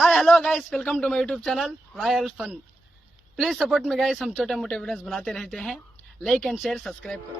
Hi hello guys, welcome to my YouTube channel royal fun. Please support me guys, हम छोटे मोटे videos बनाते रहते हैं। लाइक एंड शेयर सब्सक्राइब करो।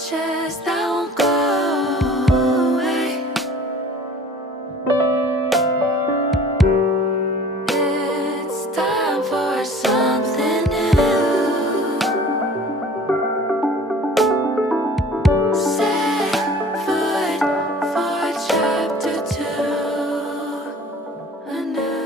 Chest that won't go away. It's time for something new. Set foot for chapter 2 anew.